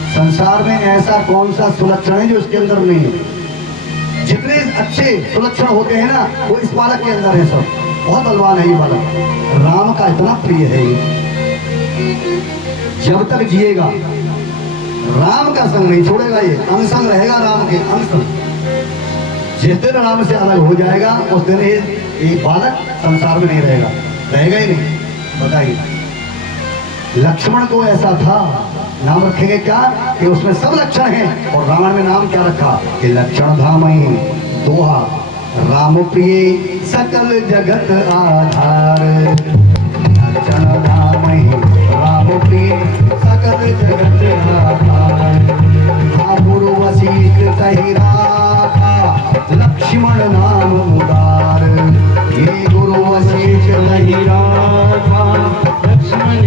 संसार में ऐसा कौन सा सुलक्षण है जो इसके अंदर नहीं है। जितने अच्छे सुलक्षण होते हैं ना वो इस बालक के अंदर है। सब बहुत बलवान है ये बालक, राम का इतना प्रिय है ये, जब तक जिएगा राम का संग नहीं छोड़ेगा, ये अंग संग रहेगा राम के, अंग संग। जिस दिन राम से अलग हो जाएगा उस दिन ये बालक संसार में नहीं रहेगा, रहेगा ही नहीं। बताइए, लक्ष्मण को ऐसा था, नाम रखेंगे क्या कि उसमें सब लक्षण हैं, और रावण में नाम क्या रखा कि लक्षण धामई दोहा राम प्रिय सकल जगत आधार। लक्षण धामई राम प्रिय सकल जगत आधार। गुरु वशिष्ठ कही राखा लक्ष्मण नाम उदार। ये गुरु वशिष्ठ कही राखा लक्ष्मण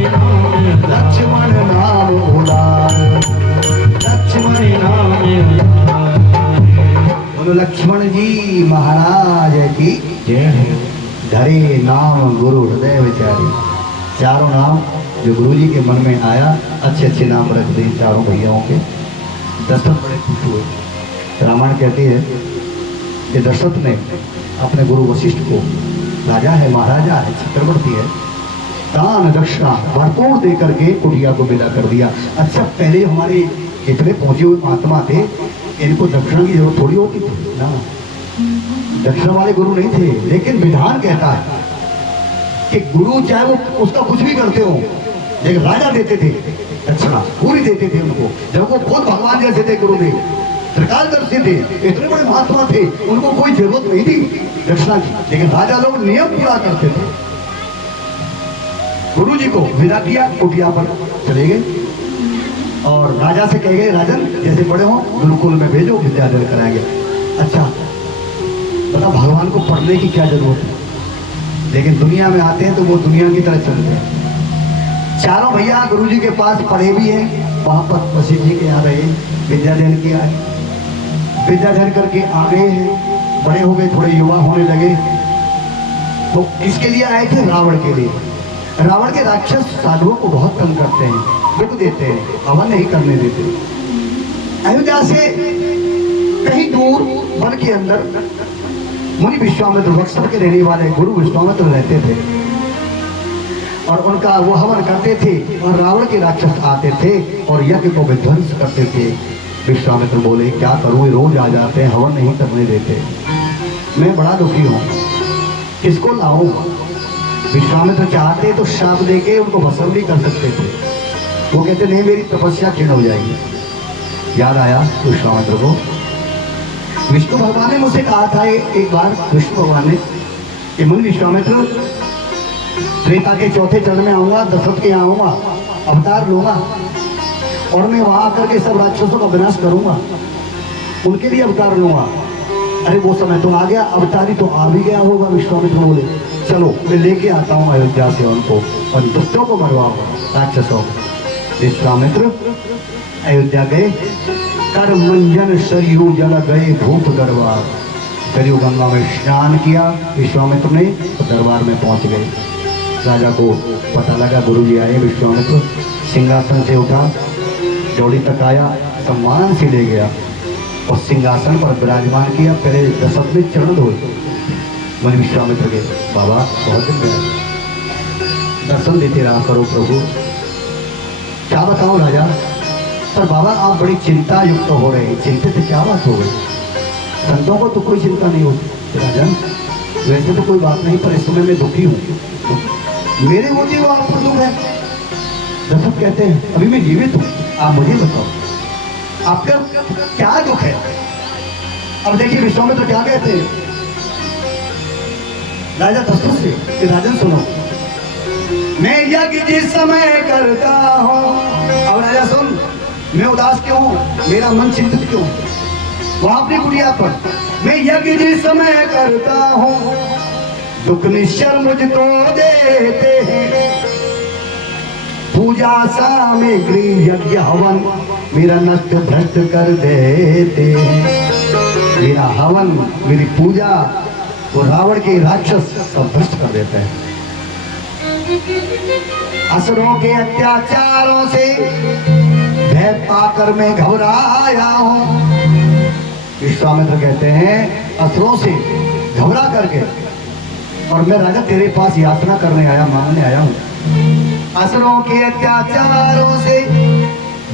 नाम उदार। लक्ष्मण नाम उदार। बोलो लक्ष्मण जी महाराज की जय है। धरे नाम गुरु हृदय विचारी। चारों नाम जो गुरु जी के मन में आया, अच्छे अच्छे नाम रख दिए चारों भैयाओं के। दशरथ बड़े खुश हुए। रामायण कहती है कि दशरथ ने अपने गुरु वशिष्ठ को, राजा है, महाराजा है, चक्रवर्ती है, दान दक्षिणा भरपूर दे करके कुटिया को विदा कर दिया। अच्छा, पहले हमारे इतने पहुंचे हुए महात्मा थे, इनको दक्षिणा की जरूरत थोड़ी होती थी ना, दक्षिणा वाले गुरु नहीं थे। लेकिन विधान कहता है कि गुरु चाहे वो उसका कुछ भी करते हो, लेकिन राजा देते थे दक्षिणा, पूरी देते थे उनको। जब वो खुद भगवान जैसे थे, गुरुदेव त्रिकालदर्शी थे, इतने बड़े महात्मा थे, उनको कोई जरूरत नहीं थी दक्षिणा की, लेकिन राजा लोग नियम पूरा करते थे। गुरु जी को विदा किया, कुटिया पर चले गए और राजा से कह गए, राजन जैसे बड़े हो गुरुकुल में भेजो, विद्याधर कराएंगे। अच्छा, बता भगवान को पढ़ने की क्या जरूरत है, लेकिन दुनिया में आते हैं तो वो दुनिया की तरह चलते हैं। चारों भैया गुरु जी के पास पढ़े भी हैं, वहां पर वशिष्ठ जी के यहाँ रहे, विद्याधर के आए, विद्याधर करके आ गए हैं, बड़े हो गए, थोड़े युवा होने लगे, तो इसके लिए आए थे रावण के लिए। रावण के राक्षस साधुओं को बहुत तंग करते हैं, दुख देते हैं, हवन नहीं करने देते। अयोध्या से कहीं दूर वन के अंदर मुनि विश्वामित्र, बक्सर के रहने वाले गुरु विश्वामित्र रहते थे, और उनका वो हवन करते थे, और रावण के राक्षस आते थे और यज्ञ को विध्वंस करते थे। विश्वामित्र बोले, क्या करूं, रोज आ जाते हैं, हवन नहीं करने देते, मैं बड़ा दुखी हूं, किसको लाऊं। विश्वामित्र चाहते तो शाप देके उनको भस्म भी कर सकते थे, वो कहते नहीं, मेरी तपस्या क्षीण हो जाएगी। याद आया विश्वामित्र को, विष्णु भगवान ने मुझसे कहा था एक बार, विष्णु भगवान ने कि मुनि विश्वामित्र, त्रेता के चौथे चरण में आऊंगा, दशरथ के यहाँ आऊंगा, अवतार लूंगा, और मैं वहां आकर के सब राक्षसों का विनाश करूंगा, उनके लिए अवतार लूंगा। अरे वो समय तो आ गया, अवतारी तो आ भी गया होगा। विश्वामित्र बोले, चलो मैं लेके आता हूँ अयोध्या से उनको, और दुष्टों को मरवाऊंगा, राक्षसों। विश्वामित्र अयोध्या गए, कर मंजन सरयू जल गए भूत दरबार। सरयू गंगा में स्नान किया विश्वामित्र ने, तो दरबार में पहुंच गए। राजा को पता लगा गुरु जी आए। विश्वामित्र सिंहासन से उठा, डोली तक आया, सम्मान से ले गया और सिंहासन पर विराजमान किया। पहले दशरथ ने चरण धोए। मुनि विश्वामित्र के, बाबा बहुत दिन गया, दर्शन देते रहा करो प्रभु। क्या बताऊं राजा, पर बाबा आप बड़ी चिंता युक्त हो रहे हैं, चिंतित क्या बात हो गई। संतों को तो कोई चिंता नहीं होती राजन, वैसे तो कोई बात नहीं, पर इस समय मैं दुखी हूँ। मेरे होते हुए आपको दुख है। दशरथ कहते हैं, अभी मैं जीवित हूँ, आप मुझे बताओ आपका क्या दुख है। अब देखिए विश्वामित्र क्या कहते हैं राजा दशरथ से कि राजन सुनो, मैं यज्ञ जिस समय करता हूँ। अब राजा सुन, मैं उदास क्यों हूँ, मेरा मन चिंतित क्यों, वहां अपनी कुटिया पर मैं यज्ञ जिस समय करता हूँ, दुख निश्चर मुझको देते हैं, पूजा सामग्री यज्ञ हवन मेरा नष्ट भ्रष्ट कर देते हैं। मेरा हवन, मेरी पूजा वो रावण के राक्षस सब भ्रष्ट कर देते हैं। असुरों के अत्याचारों से भय पाकर मैं घबराया हूँ। विश्वामित्र कहते हैं असुरों से घबरा करके और मैं राजा तेरे पास याचना करने आया, मांगने आया हूँ। असुरों के अत्याचारों से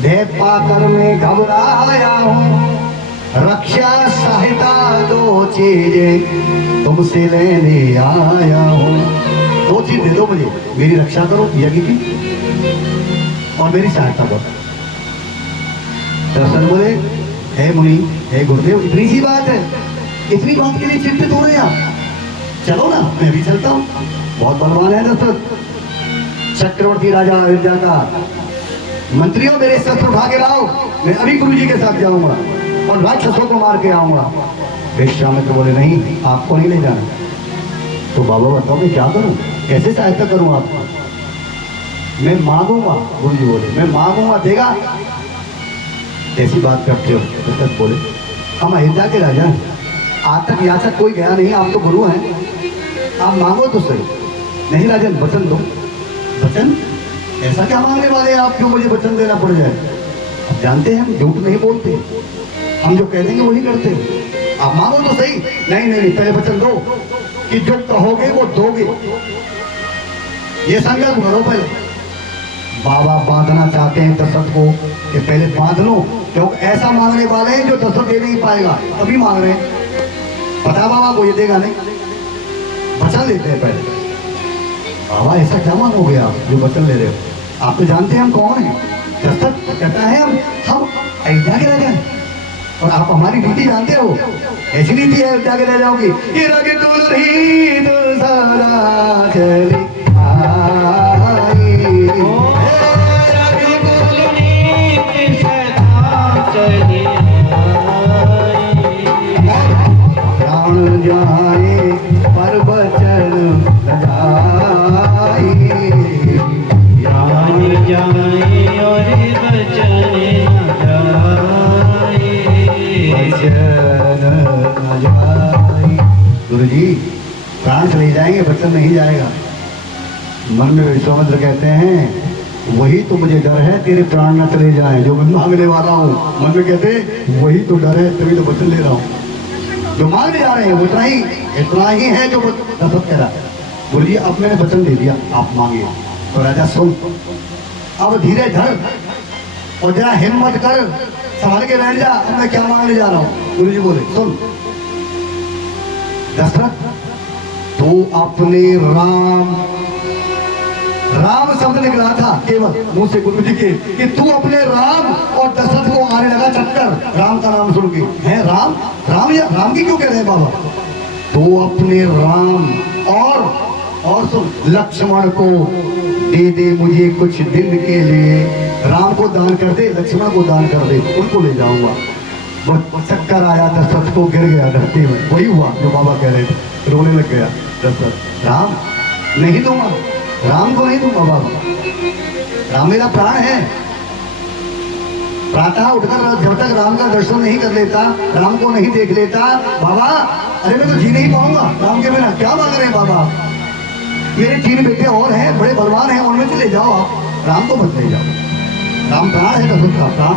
भय पाकर मैं घबराया हूँ। रक्षा सहायता दो चीजें तुमसे लेने आया हूँ। दो चीज दे दो मुझे, मेरी रक्षा करो यज्ञ की और मेरी सहायता करो। दर्शन बोले हे मुनि, हे गुरुदेव, इतनी सी बात है, इतनी बात के लिए चिंतित हो रहे हैं आप? चलो ना, मैं भी चलता हूँ। बहुत बलवान है दशरथ। चक्रवर्ती राजा अयोध्या का, मंत्रियों मेरे शस्त्र उठा के लाओ, मैं अभी गुरु जी के साथ जाऊंगा और राक्षसों को मार के आऊंगा। विश्वामित्र बोले नहीं, आपको नहीं ले जाना। तो बाबा बताओ मैं क्या करूं, कैसे सहायता करूं आपको? मैं मांगूंगा, गुरु जी बोले मैं मांगूंगा, देगा? ऐसी बात करते हो? दशरथ बोले हम अयोध्या के राजा हैं, आज तक यहाँ तक कोई गया नहीं, आप तो गुरु हैं, आप मांगो तो सही। नहीं राजन, वचन दो। वचन? ऐसा क्या मांगने वाले हैं आप, क्यों मुझे वचन देना पड़ जाए? आप जानते हैं हम झूठ नहीं बोलते, हम जो कह देंगे वही करते हैं। आप मांगो तो सही। नहीं नहीं नहीं, पहले वचन दो कि जो कहोगे वो दोगे, ये संकल्प करो पहले। बाबा बांधना चाहते हैं दशरथ को कि पहले बांध लो, क्योंकि ऐसा मांगने वाले हैं जो दशरथ दे नहीं पाएगा, अभी मांग रहे हैं। पता बाबा को ये देगा नहीं, वचन लेते हैं पहले। बाबा ऐसा क्या मांगोगे आप जो वचन ले रहे हो? आप तो जानते हैं हम कौन हैं। दशरथ कहता है हम अयोध्या के राजा हैं और आप हमारी नीति जानते हो। ऐसी नीति है अयोध्या के राजाओं की, ये रग दुलही दूसरा चली आई। प्राण जाए पर वचन जाए, प्राण जाए और वचन जाए, वचन न जाए। गुरु जी प्राण चले जाएंगे, वचन नहीं जाएगा। मन में विश्वामित्र कहते हैं वही तो मुझे डर है, तेरे प्राण न चले जाएं, जो मैं मांगने वाला हूँ। मन में कहते वही तो डर है, तभी तो वचन ले रहा हूँ। जो मांगने जा रहे हैं वो इतना ही है जो दशरथ कह रहा है। गुरु जी अब मैंने वचन दे दिया, आप मांगिए। तो राजा सुन, अब धीरे धर और जरा हिम्मत कर, संभाल के बैठ जा, अब मैं क्या मांगने जा रहा हूँ। गुरु जी बोले सुन दशरथ, तू अपने राम शब्द निकला था केवल मुंह से गुरु जी के कि तू अपने राम, और दशरथ को आने लगा चक्कर राम का नाम सुन के। है राम, राम या राम की क्यों कह रहे हैं बाबा? तो अपने राम और सुन लक्ष्मण को दे दे मुझे कुछ दिन के लिए। राम को दान कर दे, लक्ष्मण को दान कर दे, उनको ले जाऊंगा। बस चक्कर आया, दशरथ को गिर गया धरती में। वही हुआ जो बाबा कह रहे थे, रोने लग गया दशरथ। राम नहीं दूंगा, राम को नहीं दूंगा बाबा, राम मेरा प्राण है। प्रातः उठकर जब तक राम का दर्शन नहीं कर लेता, राम को नहीं देख लेता बाबा, अरे मैं तो जी नहीं पाऊंगा राम के बिना। क्या मांग रहे हैं बाबा? मेरे 3 बेटे और हैं, बड़े बलवान हैं, उनमें से ले जाओ आप, राम को मत ले जाओ। राम प्राण है, दशरथ का प्राण।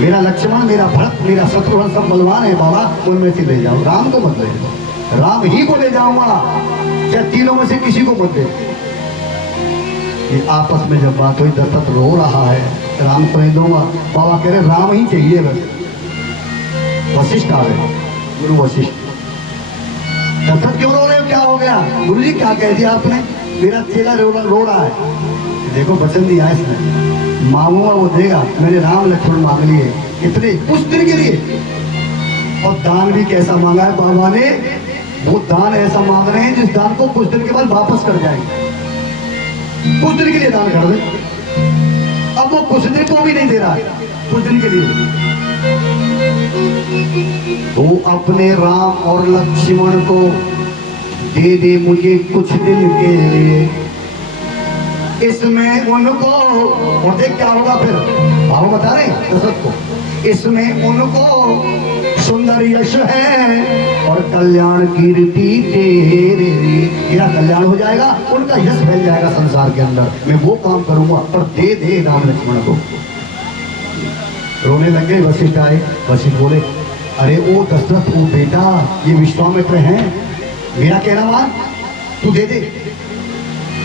मेरा लक्ष्मण, मेरा भरत, मेरा शत्रुघ्न सब बलवान है बाबा, उनमें से ले जाओ, राम को मत ले जाओ। राम ही को ले जाऊंगा, क्या तीनों में से किसी को मत दे। ये आपस में जब बात हुई, दशरथ रो रहा है, राम को नहीं दूंगा। बाबा कह रहे राम ही चाहिए बस। वशिष्ठ आ गए, गुरु वशिष्ठ। दशरथ क्यों रो रहे हो, क्या हो गया? गुरु जी क्या कह दिया आपने? मेरा चेला रो रहा है। देखो वचन दिया है इसने, मांगूंगा वो देगा। मैंने राम लक्ष्मण मांग लिए, कितने? कुछ दिन के लिए। और दान भी कैसा मांगा है बाबा ने? वो दान ऐसा मांग रहे हैं जिस दान को कुछ दिन के बाद वापस कर जाएंगे। कुछ दिन के लिए दान कर दे, अब वो कुछ दिन को भी नहीं दे रहा है, कुछ दिन के लिए। तो अपने राम और लक्ष्मण को दे दे मुझे कुछ दिन के लिए। इसमें उनको, और देख क्या होगा फिर, बाबा बता रहे हैं दशरथ को, इसमें उनको सुंदर यश है और कल्याण कीर्ति तेरे, मेरा कल्याण हो जाएगा, उनका यश फैल जाएगा संसार के अंदर, मैं वो काम करूंगा, पर दे दे राम लक्ष्मण को। रोने लगे, वशिष्ठ आए, वशिष्ठ बोले अरे ओ दशरथ, ओ बेटा, ये विश्वामित्र हैं, मेरा कहना मान, तू दे दे।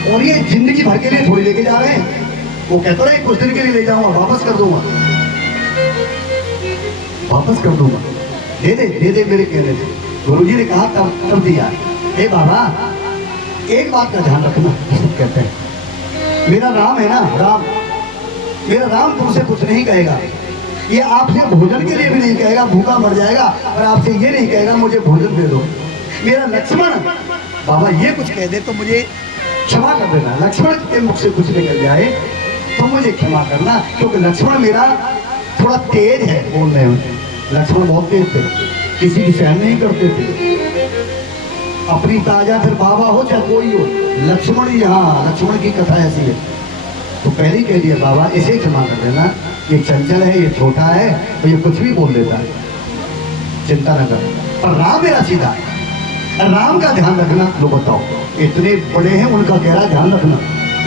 और ये जिंदगी भर के लिए थोड़ी लेके जा रहे हैं, वो कहता रहे कुछ दिन के लिए ले जाऊंगा, वापस कर दूंगा, वापस कर दूंगा, दे दे मेरे कहने से। गुरुजी ने कहा तब दिया। ए बाबा, एक बात का ध्यान रखना, कहते हैं मेरा राम है ना, राम, मेरा राम तुमसे कुछ नहीं कहेगा, ये आपसे भोजन के लिए भी नहीं कहेगा, भूखा मर जाएगा, और आपसे ये नहीं कहेगा मुझे भोजन दे दो। मेरा लक्ष्मण बाबा ये कुछ कह दे तो मुझे क्षमा कर देना, लक्ष्मण के मुख से कुछ निकल जाए तो मुझे क्षमा करना, क्योंकि लक्ष्मण मेरा थोड़ा तेज है बोलने में, लक्ष्मण बहुत तेज थे, किसी की सहन नहीं करते थे, अपनी ताजा फिर बाबा हो चाहे कोई हो, लक्ष्मण यहाँ, लक्ष्मण की कथा ऐसी है। तो पहले ही कह दिया बाबा इसे क्षमा कर देना, ये चंचल है, ये छोटा है, तो ये कुछ भी बोल देता है, चिंता न कर। पर राम मेरा सीधा, राम का ध्यान रखना। लो बताओ, इतने बड़े हैं, उनका गहरा ध्यान रखना,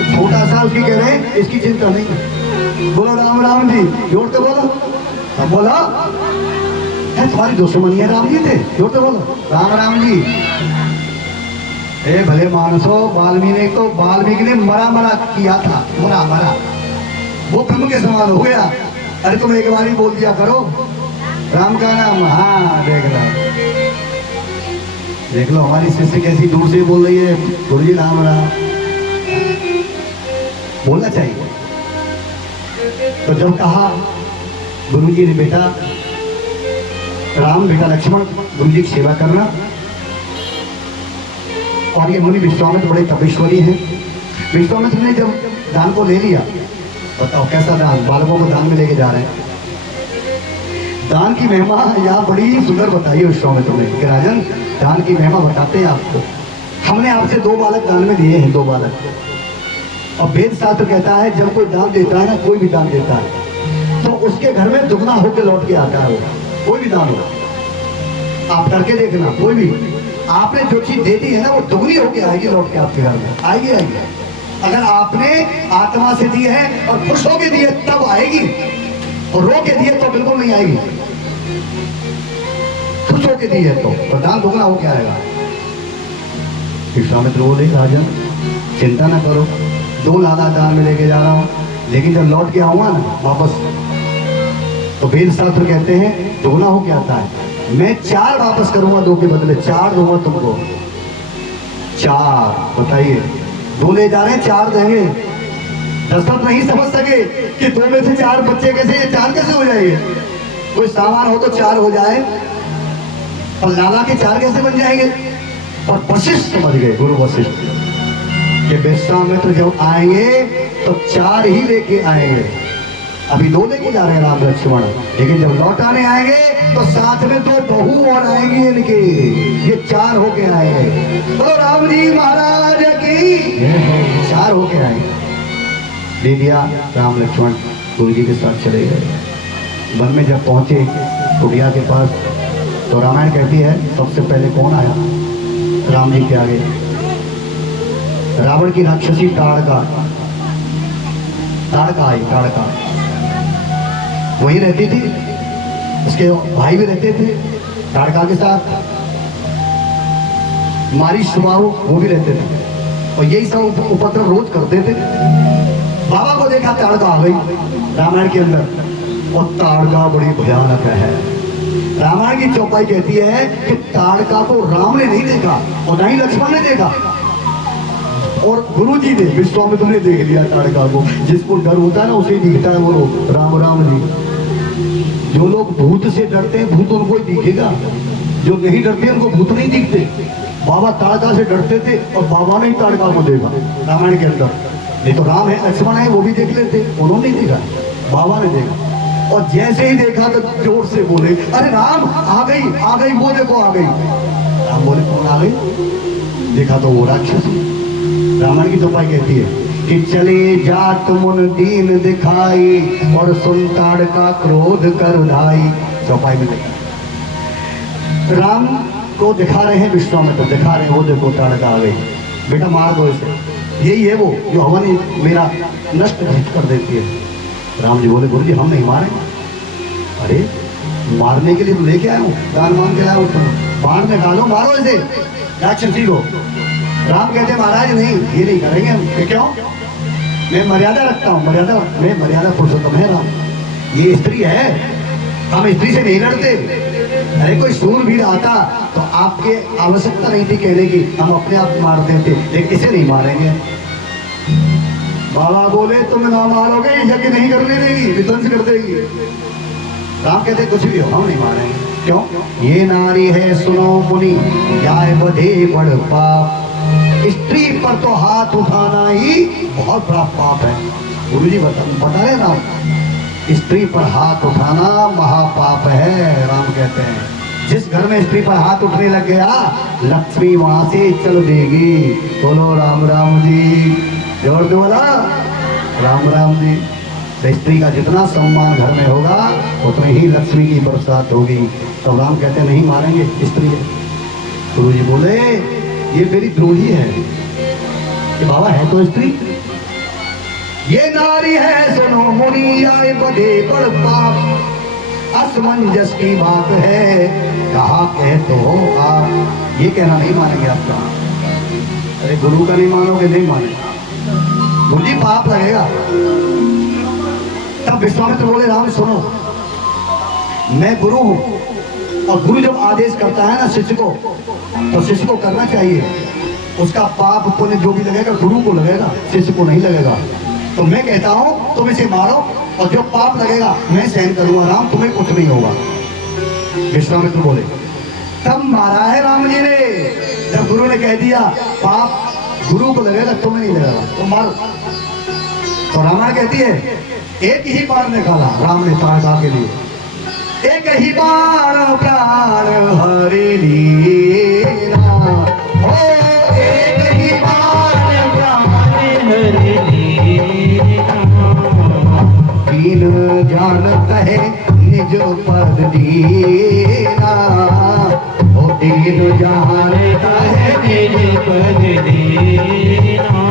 छोटा सा उसकी कह रहे हैं, इसकी चिंता नहीं। बोलो राम राम जी, जोर से बोलो, अब बोला है तुम्हारी दुश्मनी है, राम जी थे, जोर से बोलो राम राम जी। ए भले मानसो, वाल्मीकि ने मरा किया था, मरा, वो ब्रह्म के समान हो गया। अरे तुम एक बार ही बोल दिया करो राम का नाम। हाँ देख लो हमारी शिष्य कैसी दूर से बोल रही है, गुरु जी राम बोलना चाहिए। तो जब कहा गुरु जी ने बेटा राम, बेटा लक्ष्मण, गुरु जी की सेवा करना, और ये मुनि विश्वामित्र बड़े तपेश्वरी हैं। विश्वामित्र ने जब दान को ले लिया, बताओ कैसा दान, बालकों को दान में लेके जा रहे हैं। दान की महिमा यहाँ बड़ी सुंदर बताई है विश्वामित्र ने कि राजन, दान की महिमा बताते हैं आपको। हमने आपसे 2 बालक दान में दिए हैं, 2 बालक। और वेद शास्त्र कहता है जब कोई दान देता है ना, कोई भी दान देता है तो उसके घर में दुगना होकर लौट के आता है। कोई भी दान हो, आप करके देखना, कोई भी आपने जो चीज दे दी है ना, वो दुगनी होके आएगी, लौट के आपके घर में आएगी। अगर आपने आत्मा से दी है और खुश होके दी है तब आएगी, और रो के दी है तो बिल्कुल नहीं आएगी। खुश होके दी है तो दान दुगना होके आएगा। विश्वामित्र बोले राजन चिंता ना करो, 2 लाला दान में लेके जा रहा हूँ, लेकिन जब लौट के आऊंगा ना वापस, तो वेद शास्त्र कहते हैं दुगना होके आता है। मैं 4 वापस करूंगा, 2 के बदले 4 दूंगा तुमको, 4। बताइए 2 ले जा रहे हैं, 4 देंगे। दशरथ नहीं समझ सके कि 2 में से 4 बच्चे कैसे, ये 4 कैसे हो जाएंगे। कोई सामान हो तो 4 हो जाए, और लाला के 4 कैसे बन जाएंगे। और वशिष्ठ समझ गए, गुरु वशिष्ठ, कि विश्वामित्र जब आएंगे तो 4 ही लेके आएंगे। अभी 2 लेके जा रहे हैं राम लक्ष्मण, लेकिन जब लौट आने आएंगे तो साथ में 2 बहू और आएंगी इनके, ये 4 होके आएंगे। बोलो राम जी महाराज की, 4 होके आएंगे। ले लिया राम लक्ष्मण, गुरु जी के साथ चले गए। वन में जब पहुंचे कुटिया के पास, तो रामायण कहती है सबसे पहले कौन आया राम जी के आगे, रावण की राक्षसी ताड़का आई, ताड़का वही रहती थी, उसके भाई भी रहते थे ताड़का के साथ, मारी सुबाहु वो भी रहते थे, और यही सब उपद्रव रोज करते थे। बाबा को देखा ताड़का आ गई रामायण के अंदर, और ताड़का बड़ी भयानक है। रामायण की चौपाई कहती है कि ताड़का को राम ने नहीं देखा और न ही लक्ष्मण ने देखा, और गुरुजी ने, विश्वामित्र ने देख लिया ताड़का को। जिसको डर होता है ना उसे दिखता है वो लोग, राम राम जी। जो लोग भूत से डरते हैं भूत उनको ही दिखेगा, जो नहीं डरते उनको भूत नहीं दिखते। बाबा ताड़का से डरते थे और बाबा ने ही ताड़का को देखा रामायण के अंदर। नहीं तो राम है लक्ष्मण है वो भी देख लेते, उन्होंने नहीं देखा, बाबा ने देखा। और जैसे ही देखा तो जोर से बोले अरे राम आ गई, वो देखो आ गई। राम बोले कौन आ गई, देखा तो वो राक्षसी। रामायण की चौपाई कहती है कि चले जात मुन दीन दिखाई और सुनताड़ का क्रोध कर धाई। चौपाई में लिखा राम को दिखा रहे हैं, विश्वामित्र दिखा रहे हैं, वो देखो ताड़का आ गई, बेटा मार दो इसे, यही है वो जो हवन मेरा नष्ट कर देती है। राम जी बोले गुरु जी हम नहीं मारेंगे। अरे मारने के लिए तो लेके आया हूँ, दान मांग के लाया हूँ, बाढ़ में डालो, मारो इसे राक्षसी को। राम कहते महाराज नहीं, ये नहीं करेंगे हम। क्यों? मैं मर्यादा रखता हूँ, मैं मर्यादा पुरुषोत्तम है राम, ये स्त्री है, हम स्त्री से नहीं लड़ते। अरे कोई शूरवीर आता तो आपके आवश्यकता नहीं थी कहने की, हम अपने आप मार देते, लेकिन इसे नहीं मारेंगे। बाबा बोले तुम ना मारोगे, यज्ञ नहीं करने देगी, विध्वंस कर देगी। राम कहते कुछ भी हो हम नहीं मारेंगे। क्यों? ये नारी है सुनो मुनि, जाए बधे बड़ पाप, स्त्री पर तो हाथ उठाना ही बहुत बड़ा पाप है। गुरु जी बता रहे राम, स्त्री पर हाथ उठाना महापाप है। राम कहते हैं जिस घर में स्त्री पर हाथ उठने लग गया, लक्ष्मी वहां से चल देगी। बोलो राम राम जी, जोर दो बोला राम राम जी। तो स्त्री का जितना सम्मान घर में होगा उतनी ही लक्ष्मी की बरसात होगी। तो राम कहते नहीं मारेंगे, स्त्री है। गुरु जी बोले ये मेरी द्रोही है कि बाबा है तो स्त्री। ये नारी है सुनो मुनि, आए बधे बड़ पाप, असमंजस की बात है, कहा कह तो आप। ये कहना नहीं मानेंगे आपका। अरे गुरु का नहीं मानोगे, नहीं मानेगा गुरु जी, पाप लगेगा। तब विश्वामित्र बोले राम सुनो, मैं गुरु हूं, और गुरु जब आदेश करता है ना शिष्य को, तो शिष्य को करना चाहिए। उसका पाप पुण्य जो भी लगेगा गुरु को लगेगा, शिष्य को नहीं लगेगा। तो मैं कहता हूं तुम इसे मारो, और जो पाप लगेगा मैं सहन करूंगा राम, तुम्हें कुछ नहीं होगा। विश्वामित्र बोले तब मारा है राम जी ने, जब गुरु ने कह दिया पाप गुरु को लगेगा तुम्हें नहीं लगेगा, तो मारो। तो रामायण कहती है एक ही बाण निकाला राम ने ताड़का के लिए, एक ही बाण प्राण हरि लीला, ओ एक ही बाण प्राण हरि लीला, दीन जानत है निज पद दीना, ओ दीन जानत है निज पद दीना।